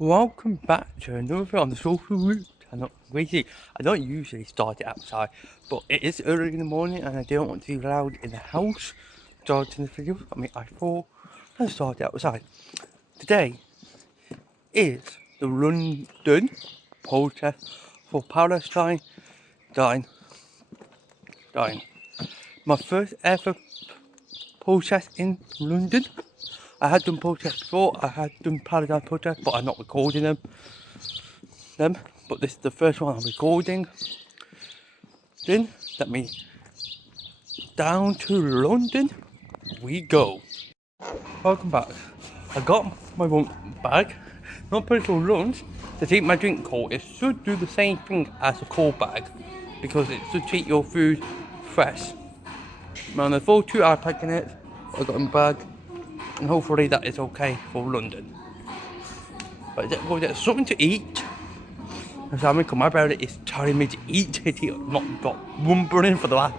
Welcome back to another video on the social route. I don't usually start it outside, but it is early in the morning and I don't want to be loud in the house starting this video. I thought I'd start it outside. Today is the London protest for Palestine dying. My first ever protest in London. I had done protests before, I had done Palestine protests, but I'm not recording them. But this is the first one I'm recording. Then that means down to London we go. Welcome back. I got my bag, not put it for lunch, to take my drink cold. It should do the same thing as a cold bag because it should keep your food fresh. Man, there's 2 iPads in it. I got in my bag, and hopefully that is okay for London. But let's go get something to eat. Because my belly is telling me to eat. It's not got rumbling for the last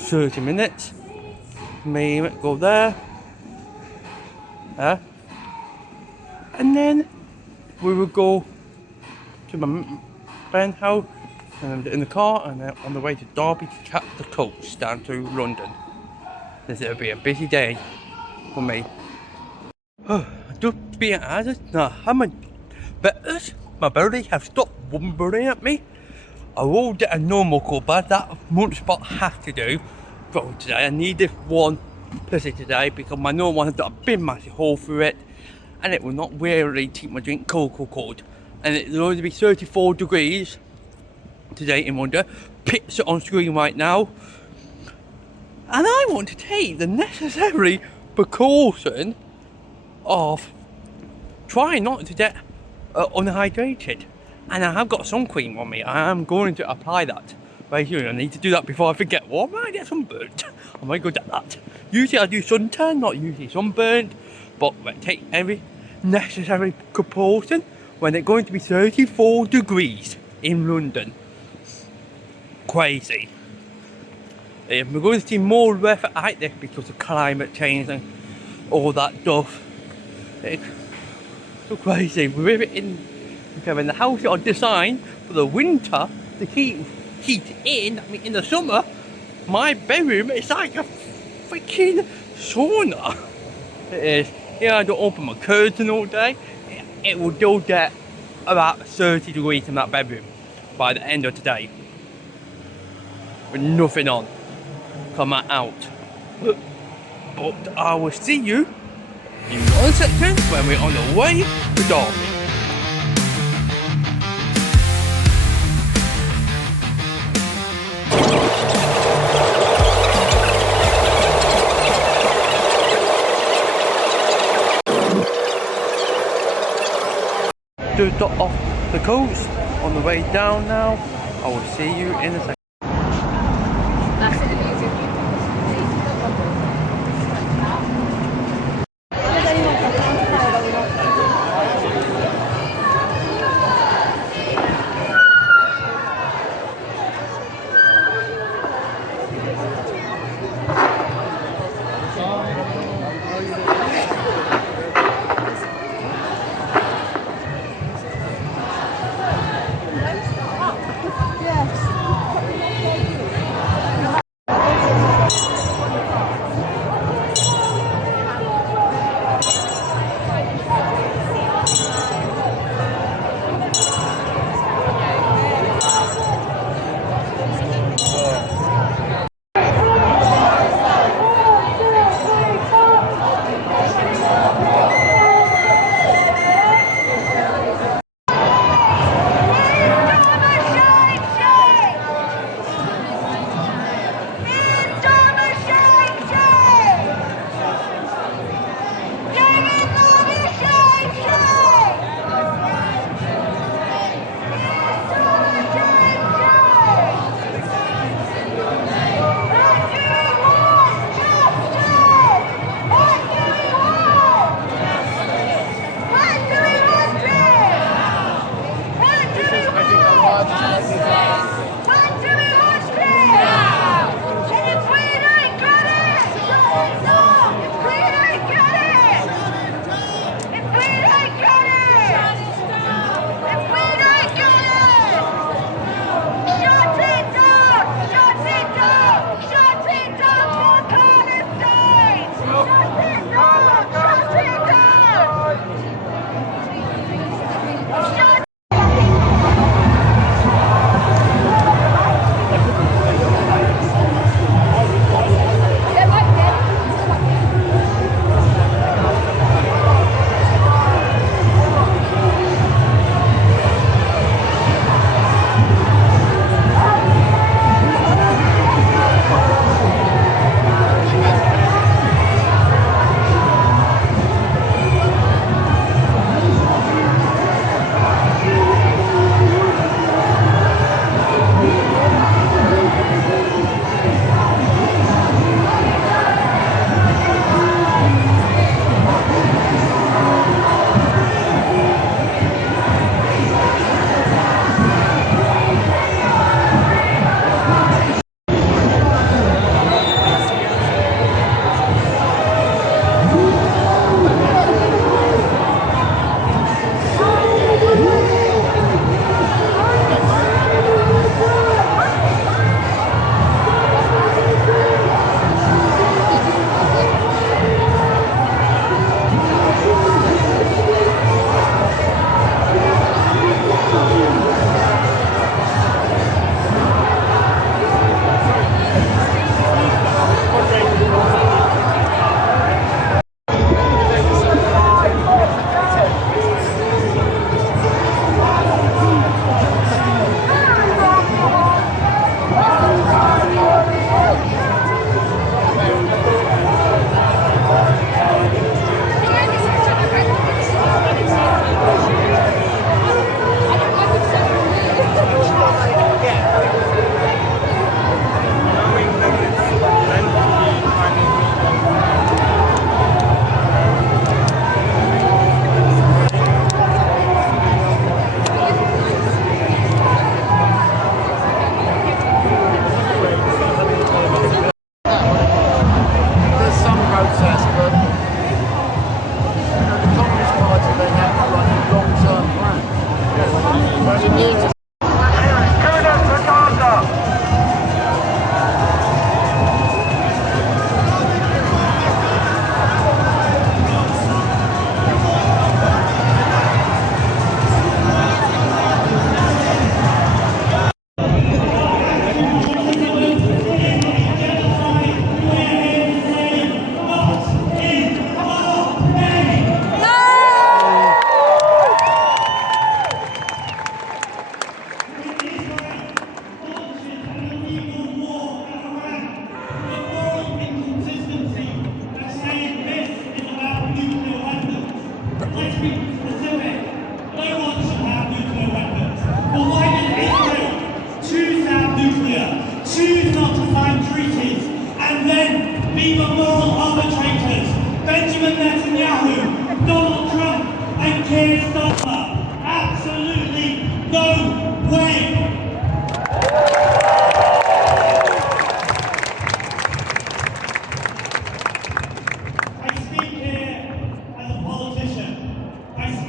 30 minutes. Maybe go there. And then we will go to my friend's house and in the car, and then on the way to Derby to catch the coach down to London. This will be a busy day for me. Just being honest, now my belly have stopped rumbling at me. I will get a normal cold bag, that Munchbot has to do. But today I need this one pussy today because my normal one has got a big massive hole through it, and it will not really keep my drink cold. And it's going to be 34 degrees today in London. Picture on screen right now. And I want to take the necessary precaution of trying not to get unhydrated. And I have got sun cream on me. I am going to apply that right here. I need to do that before I forget. Well, I might get sunburnt. I might go at that. Usually I do suntan, not usually sunburnt. But I take every necessary precaution when it's going to be 34 degrees in London. Crazy. We're going to see more weather like this because of climate change and all that stuff. It's so crazy. We're in the house are designed for the winter to keep heat in. In the summer, my bedroom is like a freaking sauna. It is. Yeah, I don't open my curtain all day. It will still get about 30 degrees in that bedroom by the end of today. With nothing on. Come out. But I will see you in 1 second when we're on the way to Derby. Just off the coast on the way down now. I will see you in a second.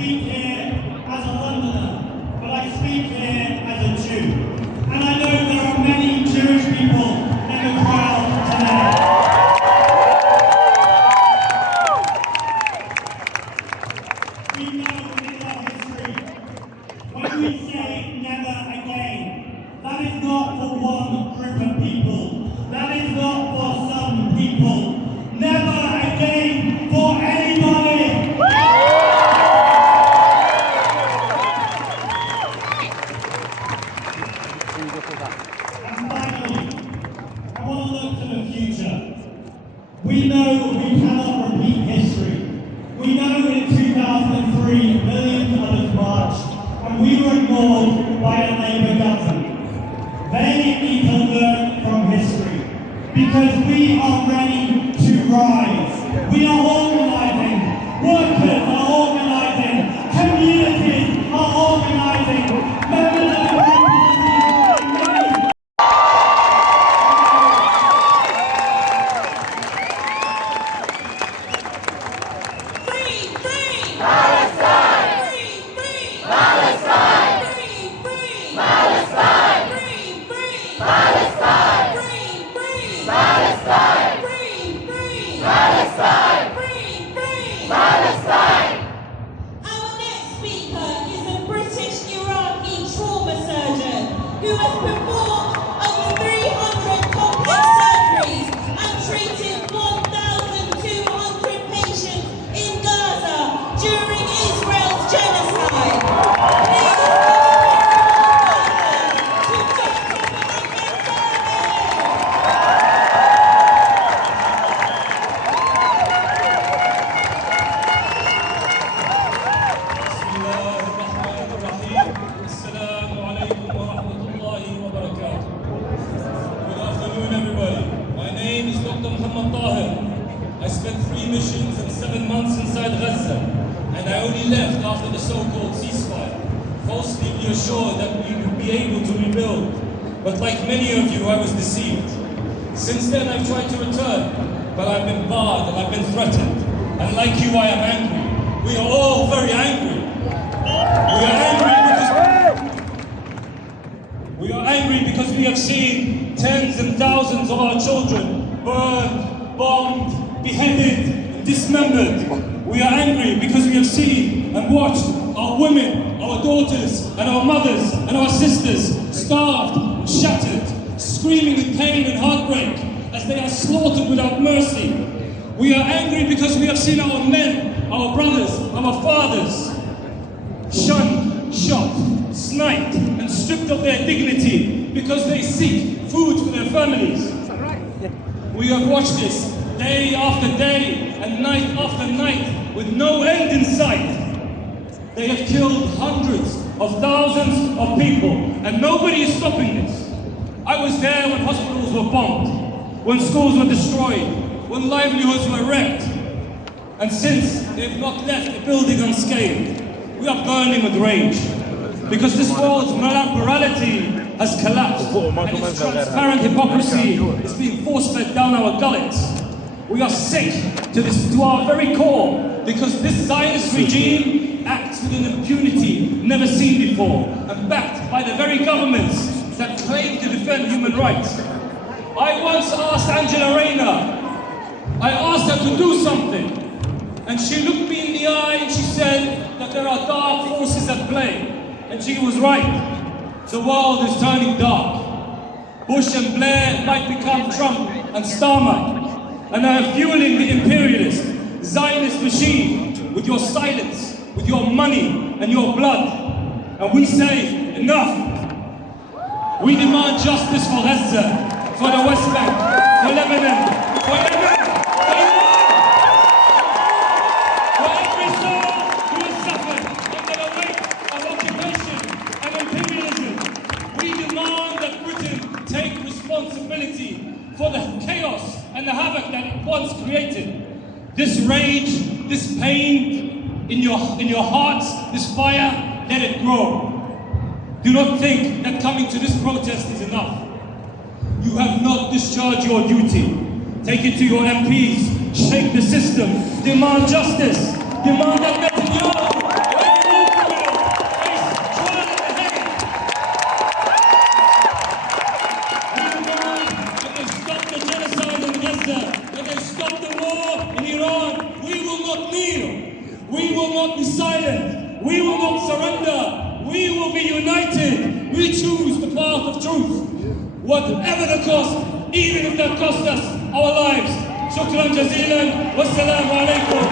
speak here as a Londoner, but I speak here as a Jew. And I know there are many Jewish people in the crowd today. We know in our history, when we say never again, that is not for one group of people. That is not for some people. Never again for anybody. And finally, I want to look to the future. We know we cannot repeat history. We know in 2003 millions of us marched and we were ignored by a Labour government. They need to learn from history because we are ready to rise. We are organising. Workers are organising. Communities are organising. Members of the who has performed over 300 complex surgeries and treated 1,200 patients in Gaza during Israel's genocide. Please give a I spent 3 missions and 7 months inside Gaza, and I only left after the so-called ceasefire, falsely reassured that we would be able to rebuild. But like many of you, I was deceived. Since then, I've tried to return, but I've been barred and I've been threatened. And like you, I am angry. We are all very angry. We are angry because we have seen tens and thousands of our children burned, bombed, beheaded, and dismembered. We are angry because we have seen and watched our women, our daughters, and our mothers, and our sisters starved and shattered, screaming in pain and heartbreak as they are slaughtered without mercy. We are angry because we have seen our men, our brothers, our fathers shunned, shot, sniped, and stripped of their dignity because they seek food for their families. We have watched this day after day and night after night with no end in sight. They have killed hundreds of thousands of people and nobody is stopping this. I was there when hospitals were bombed, when schools were destroyed, when livelihoods were wrecked. And since they have not left the building unscathed, we are burning with rage. Because this world's morality has collapsed and its transparent hypocrisy is being force-fed down our gullets. We are sick to our very core because this Zionist regime acts with an impunity never seen before and backed by the very governments that claim to defend human rights. I once asked Angela Rayner, I asked her to do something, and she looked me in the eye and she said that there are dark forces at play. And she was right. The world is turning dark. Bush and Blair might become Trump and Starmer, and are fueling the imperialist, Zionist machine with your silence, with your money and your blood. And we say, enough. We demand justice for Gaza, for the West Bank, for Lebanon, for Yemen. For the chaos and the havoc that it once created. This rage, this pain in your hearts, this fire, let it grow. Do not think that coming to this protest is enough. You have not discharged your duty. Take it to your MPs, shake the system, demand justice, demand that Netanyahu not be silent. We will not surrender. We will be united. We choose the path of truth. Whatever the cost, even if that costs us our lives. Shukran jazeelan. Wassalamu alaikum.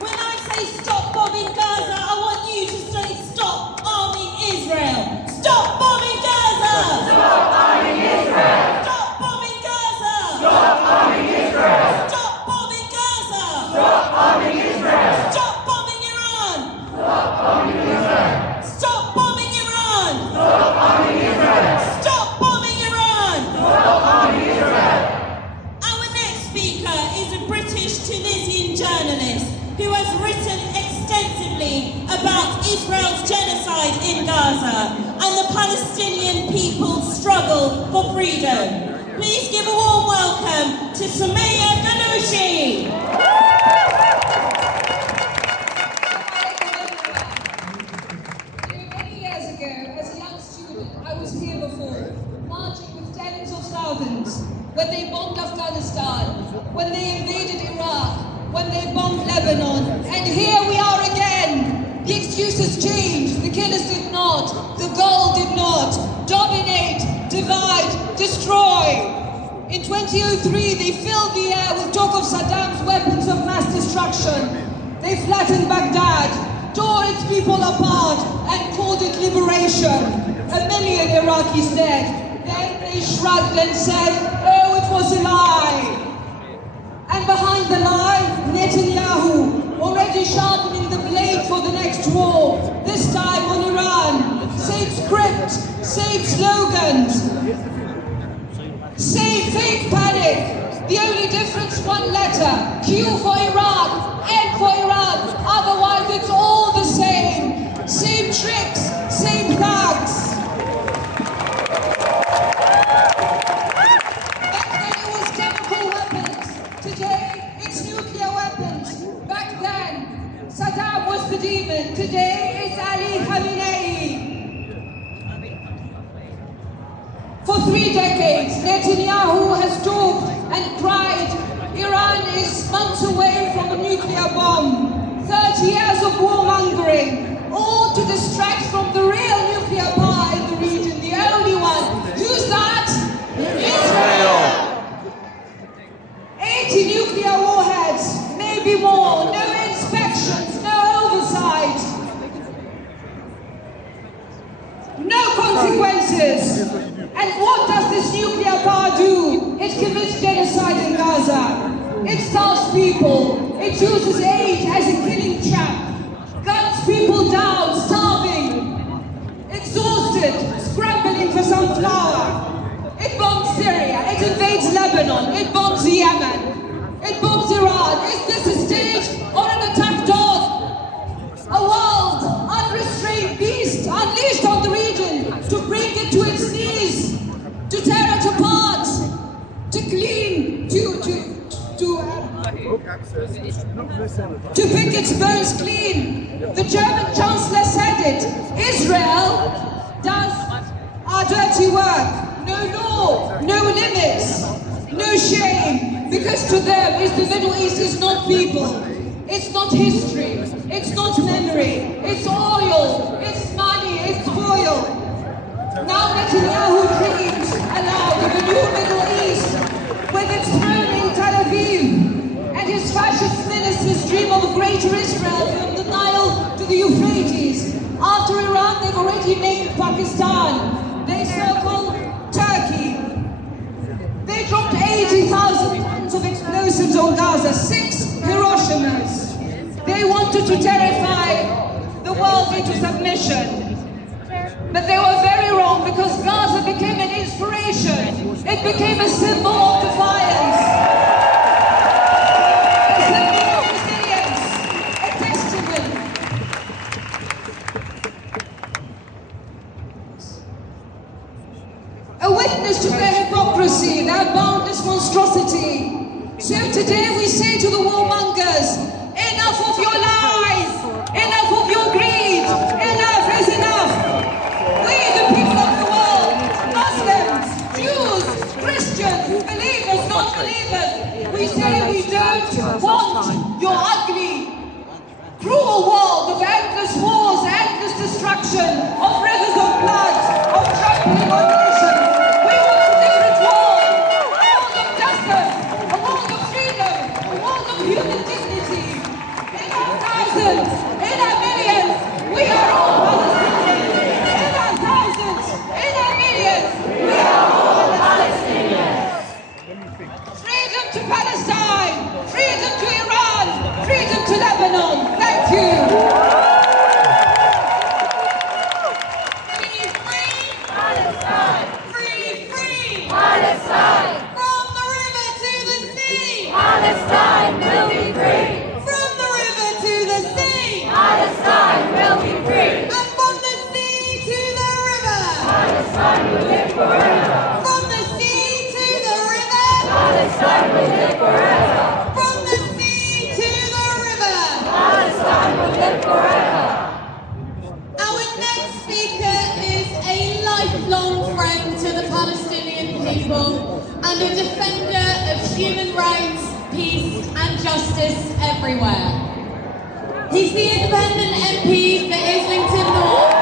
When I say stop bombing Gaza, I want you to say stop arming Israel. Stop bombing Gaza! Stop arming Israel! Stop bombing Gaza! Stop arming Israel! Stop bombing Gaza! Stop arming Israel! Stop bombing Iran! Stop bombing Israel! Stop bombing Iran! Stop bombing Israel! Stop bombing Iran! Stop bombing Israel! Our next speaker is a British Tunisian journalist who has written extensively about Israel's genocide in Gaza and the Palestinian people's struggle for freedom. Please give a warm welcome to Sumaya Ghanouchi. Many years ago, as a young student, I was here before, marching with tens of thousands, when they bombed Afghanistan, when they invaded Iraq, when they bombed Lebanon, and here we are again. The excuses changed, the killers did not, the goal did not. Dominate, divide, destroy. In 2003, they filled the air with talk of Saddam's weapons of mass destruction. They flattened Baghdad, tore its people apart, and called it liberation. 1 million Iraqis dead. Then they shrugged and said, oh, it was a lie. And behind the lie, Netanyahu, already sharpening the blade for the next war, this time on Iran. Same script, same slogans, same fake panic. The only difference, one letter, Q for Iraq, N for Iran, otherwise it's all the same. Same tricks, same flags. Back then it was chemical weapons. Today, it's nuclear weapons. Back then, Saddam was the demon. Today, it's Ali Khamenei. For 3 decades, Netanyahu has talked and cried, Iran is months away from a nuclear bomb. 30 years of warmongering, all to distract from the real nuclear power in the region. The only one. Who's that? Israel! 80 nuclear warheads, maybe more, no inspections, no oversight, no consequences. And what does this nuclear power do? It commits genocide in Gaza. It starves people. It uses aid as a killing trap. Guns people down, starving, exhausted, scrambling for some flour. It bombs Syria, it invades Lebanon, it bombs Yemen, it bombs Iran. Is this a stage or an attack dog? A wild, unrestrained beast unleashed on the region to bring it to its knees, to tear it apart, to clean, to pick its bones clean. The German Chancellor said it. Israel does our dirty work. No law, no limits, no shame, because to them the Middle East is not people, it's not history, it's not memory, it's oil, it's money, it's oil. Now Netanyahu dreams aloud of a new Middle East with its throne in Tel Aviv, and his fascist ministers dream of a greater Israel from the Nile to the Euphrates. After Iran, they've already named Pakistan. They circle Turkey. They dropped 80,000 tons of explosives on Gaza, 6 Hiroshimas. They wanted to terrify the world into submission. But they were very wrong, because Gaza became an inspiration. It became a symbol of defiance. A symbol of resilience. A testament. A witness to their hypocrisy, their boundless monstrosity. So today we say to the warmongers, enough of your lies, enough of your greed, enough is enough. We, the people of the world, Muslims, destruction, of rivers of blood, of trampling on nations. We want a different world, a world of justice, a world of freedom, a world of human dignity. In our thousands, in our millions, we are all Palestinians. In our thousands, in our millions, we are all Palestinians. Freedom to Palestine, freedom to Iran, freedom to Lebanon. Thank you. Free, free Palestine. Free, free Palestine. From the river to the sea, Palestine will be free. From the river to the sea, Palestine will be free. And from the sea to the river, Palestine will live forever. From the sea to the river, Palestine will live forever. From the sea to the river, Palestine will live forever. Our next speaker is a lifelong friend to the Palestinian people and a defender of human rights, peace and justice everywhere. He's the independent MP for Islington North.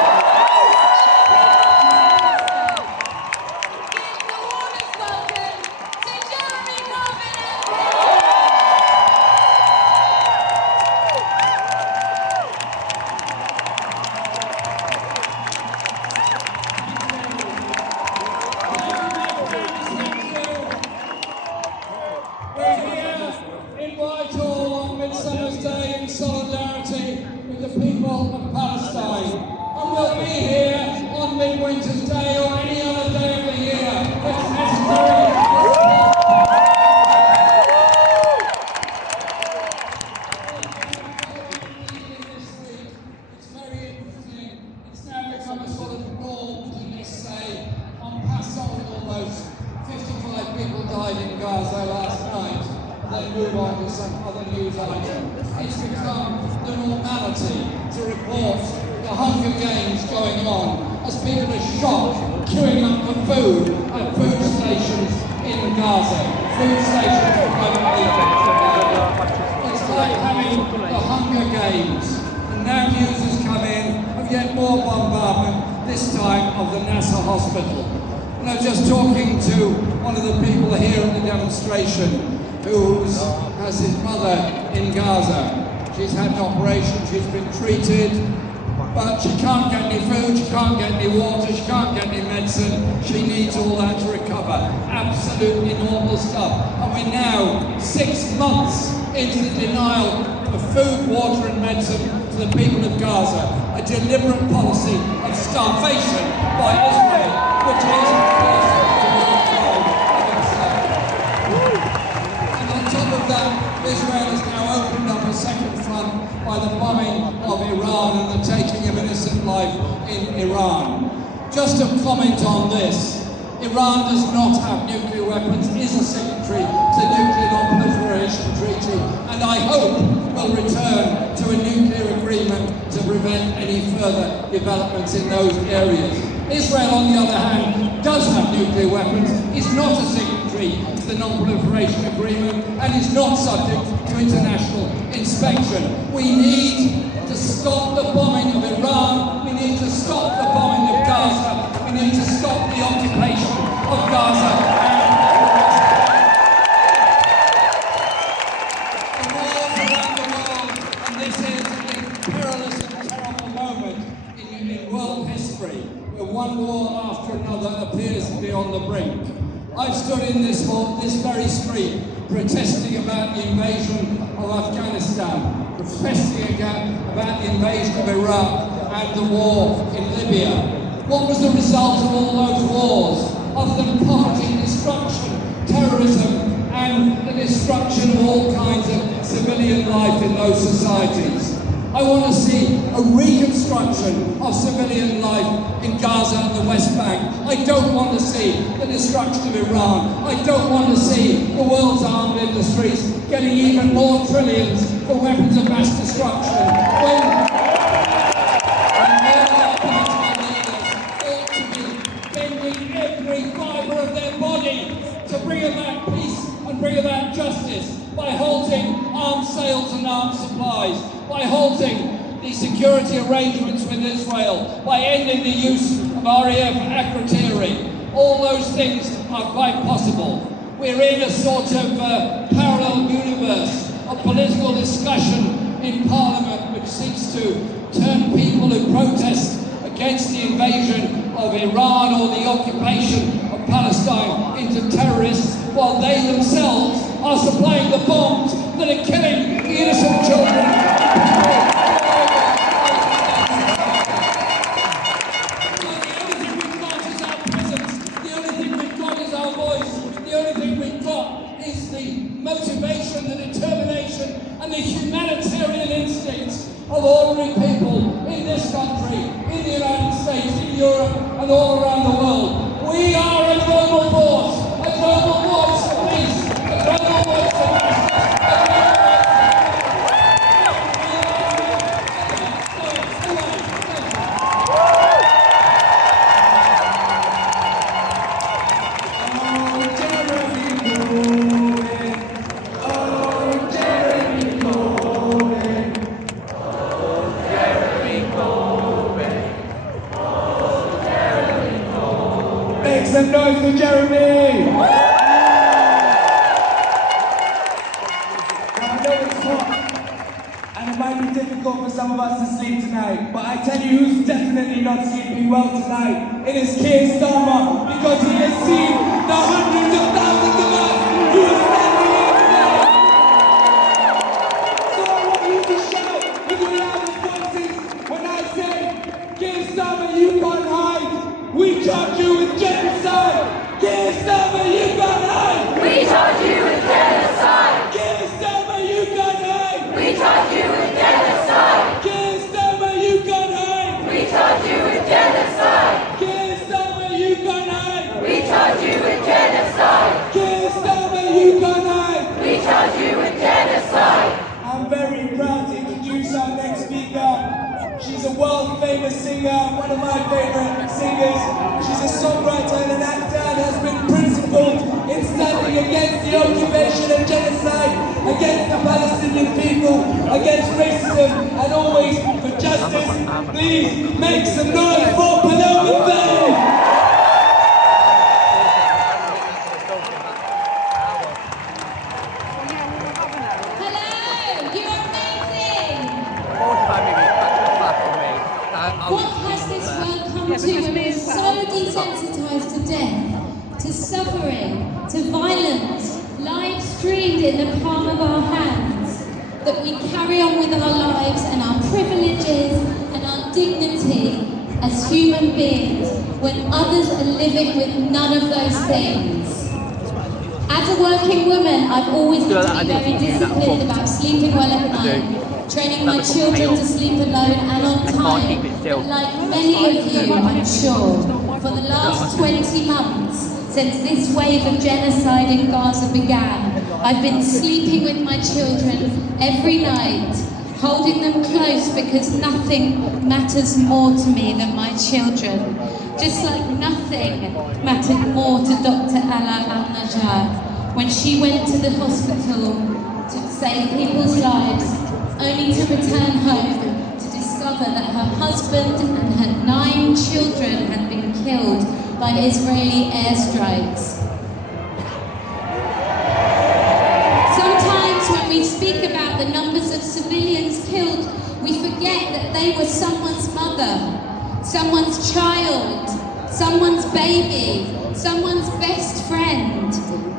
Give the warmest welcome to Jeremy Corbyn MP. We're here in Whitehall on Midsummer's Day in solidarity with the people of Palestine. And we'll be here on Midwinter's Day or any other day of the year if necessary. It's very interesting. It's now become a sort of norm to just say, on passant almost, 55 people died in Gaza last night, then move on to some other news item. It's become the normality to report the Hunger Games going on as people are shocked, queuing up for food at food stations in Gaza. Food stations for privately provided. It's like having the Hunger Games. And now news has come in of yet more bombardment, this time of the Nasser hospital. And I was just talking to one of the people here at the demonstration who has his mother in Gaza. She's had an operation, she's been treated, but she can't get any food, she can't get any water, she can't get any medicine. She needs all that to recover. Absolutely normal stuff. And we're now 6 months into the denial of food, water and medicine to the people of Gaza. A deliberate policy of starvation by Israel, which is, of course, the world trial of itself. And on top of that, Israel has now opened up a second front by the bombing of Iran and the taking of innocent life in Iran. Just a comment on this. Iran does not have nuclear weapons, is a signatory to the Nuclear Non-Proliferation Treaty, and I hope will return to a nuclear agreement to prevent any further developments in those areas. Israel, on the other hand, does have nuclear weapons, is not a signatory to the Non-Proliferation Agreement, and is not subject to international inspection. We need to stop the bombing of Iran, we need to stop the bombing of Gaza, we need to stop the occupation of Gaza and the wars around the world, and this is a perilous and terrible moment in world history, where one war after another appears to be on the brink. I've stood in this very street protesting about the invasion of Afghanistan, protesting about the invasion of Iraq and the war in Libya. What was the result of all those wars? Other than poverty, destruction, terrorism, and the destruction of all kinds of civilian life in those societies. I want to see a reconstruction of civilian life in Gaza and the West Bank. I don't want to see the destruction of Iran. I don't want to see the world's armed industries getting even more trillions for weapons of mass destruction. When every fibre of their body to bring about peace and bring about justice by halting arms sales and arms supplies, by halting the security arrangements with Israel, by ending the use of RAF artillery. All those things are quite possible. We're in a sort of parallel universe of political discussion in Parliament which seeks to turn people who protest against the invasion of Iran or the occupation of Palestine into terrorists, while they themselves are supplying the bombs that are killing innocent children. Motivation, the determination and the humanitarian instincts of ordinary people in this country, in the United States, in Europe and all around the world. We are a global force, a global voice of peace, a global voice of justice, Make some noise for Jeremy! Now, I know it's hot, and it might be difficult for some of us to sleep tonight, but I tell you who's definitely not sleeping well tonight. It is Keir Starmer, because he has seen the hundreds of thousands of us who are standing here today. So I want you to shout with your loudest voices when I say, Keir Starmer, you can't hide. We charge you with genocide! Keir Starmer, you can't hide! We charge you with genocide! Keir Starmer, you can't hide! We charge you with genocide! Keir Starmer, you can't hide! We charge you with genocide! Keir Starmer, you can't hide! We charge you with genocide! Keir Starmer, you can't hide! We charge you with genocide! I'm very proud to introduce our next speaker. She's a world-famous singer, one of my favorite singers. She's a songwriter and an actor and has been principled in standing against the occupation and genocide, against the Palestinian people, against racism, and always for justice. Please make some noise for Paloma Faye! What has this world come to when we're so desensitised to death, to suffering, to violence, live streamed in the palm of our hands, that we carry on with our lives and our privileges and our dignity as human beings when others are living with none of those things? As a working woman, I've always had to be very disciplined about sleeping well at night, training my children to sleep alone and on time. But like many of you, I'm sure, for the last 20 months, since this wave of genocide in Gaza began, I've been sleeping with my children every night, holding them close because nothing matters more to me than my children. Just like nothing mattered more to Dr. Ala al-Najjar when she went to the hospital to save people's lives, only to return home to discover that her husband and her 9 children had been killed by Israeli airstrikes. Sometimes when we speak about the numbers of civilians killed, we forget that they were someone's mother, someone's child, someone's baby, someone's best friend.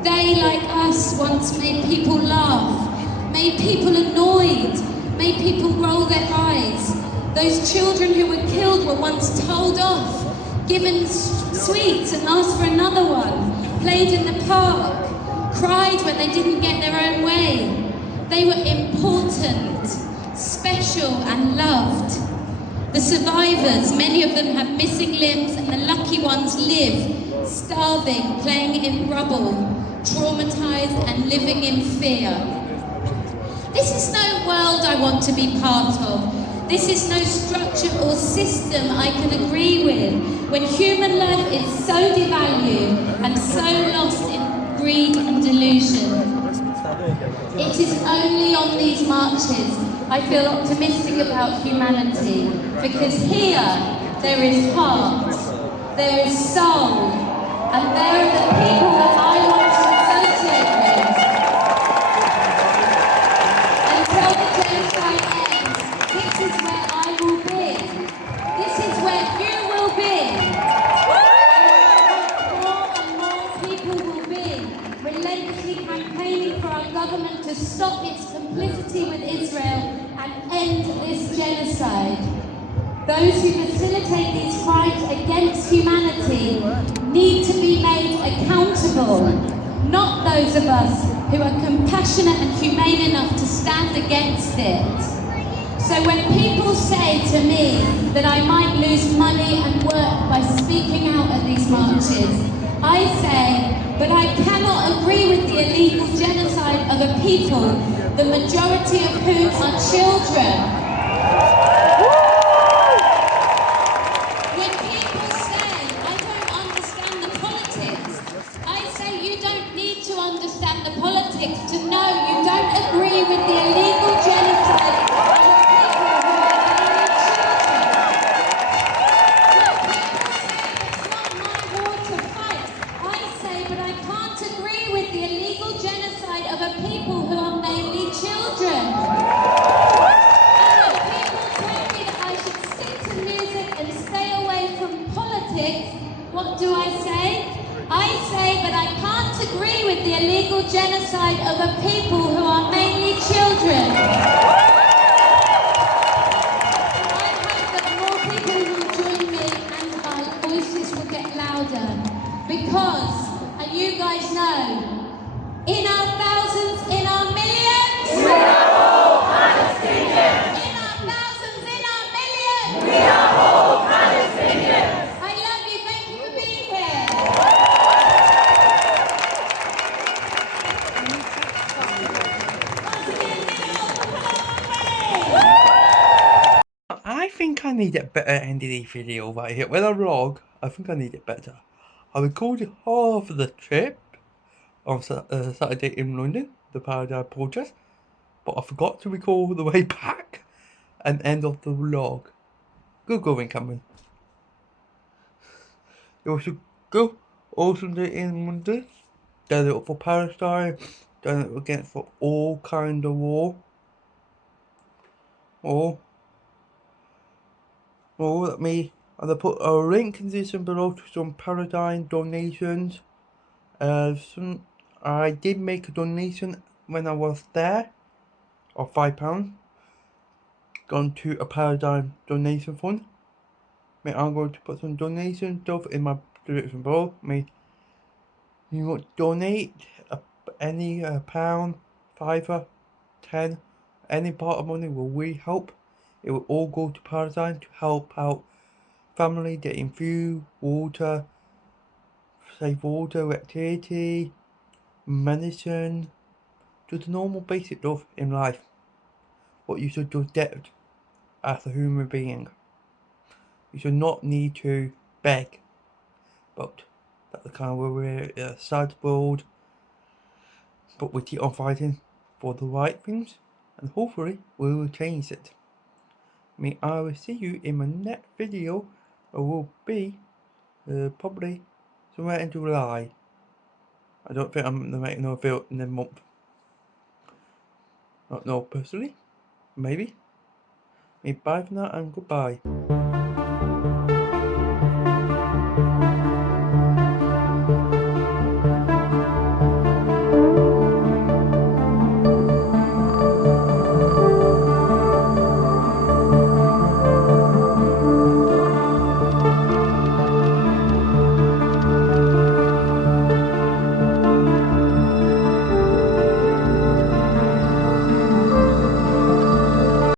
They, like us, once made people laugh, made people annoyed, made people roll their eyes. Those children who were killed were once told off, given sweets and asked for another one, played in the park, cried when they didn't get their own way. They were important, special and loved. The survivors, many of them have missing limbs, and the lucky ones live, starving, playing in rubble, traumatized and living in fear. This is no world I want to be part of. This is no structure or system I can agree with, when human life is so devalued and so lost in greed and delusion. It is only on these marches I feel optimistic about humanity because here there is heart, there is soul, and there are the people that I want to associate with. Until the genocide ends, this is where I will be. This is where you will be. More and more people will be relentlessly campaigning for our government to stop its complicity with Israel and end this genocide. Those who facilitate these crimes against humanity need to be made accountable, not those of us who are compassionate and humane enough to stand against it. So when people say to me that I might lose money and work by speaking out at these marches, I say, but I cannot agree with the illegal genocide of a people, the majority of whom are children. When people say, I don't understand the politics, I say you don't need to understand the politics to know you don't agree with the illegal genocide of a people who are only children. When people say it's not my war to fight, I say, but I can't agree with the illegal genocide of a people who are mainly children. And when people tell me that I should stick to music and stay away from politics, what do I say? I say, but I can't agree with the illegal genocide of a people who are mainly children. I hope that more people will join me and our voices will get louder. Because, and you guys know, in our thousands, in our millions, We are all Palestinians. in our thousands, in our millions, We are all Palestinians. I love you, thank you for being here. Once again, give it up for Palestine! I think I need a better end of the video right here. With a vlog, I think I need it better. I recorded half of the trip on Saturday in London, the Paradise protest, but I forgot to record the way back and end of the vlog. Good going, Cameron. It was a good awesome day in London. Done it for Palestine, done it against for all kind of war. Let me, and I put a link in the description below to some Palestine donations. I did make a donation when I was there of £5, gone to a Palestine donation fund. I'm going to put some donation stuff in my description below. You want to donate any £1, £5, 10, any part of money will really help. It will all go to Palestine to help out family getting food, water, safe water, electricity, medicine, just normal basic stuff in life. What you should just get as a human being. You should not need to beg. But that's the kind of where we're in a sad world. But we keep on fighting for the right things, and hopefully we will change it. I will see you in my next video. It will be probably somewhere in July. I don't think I'm going to make another video in a month. Not know personally. Maybe. Bye for now and goodbye.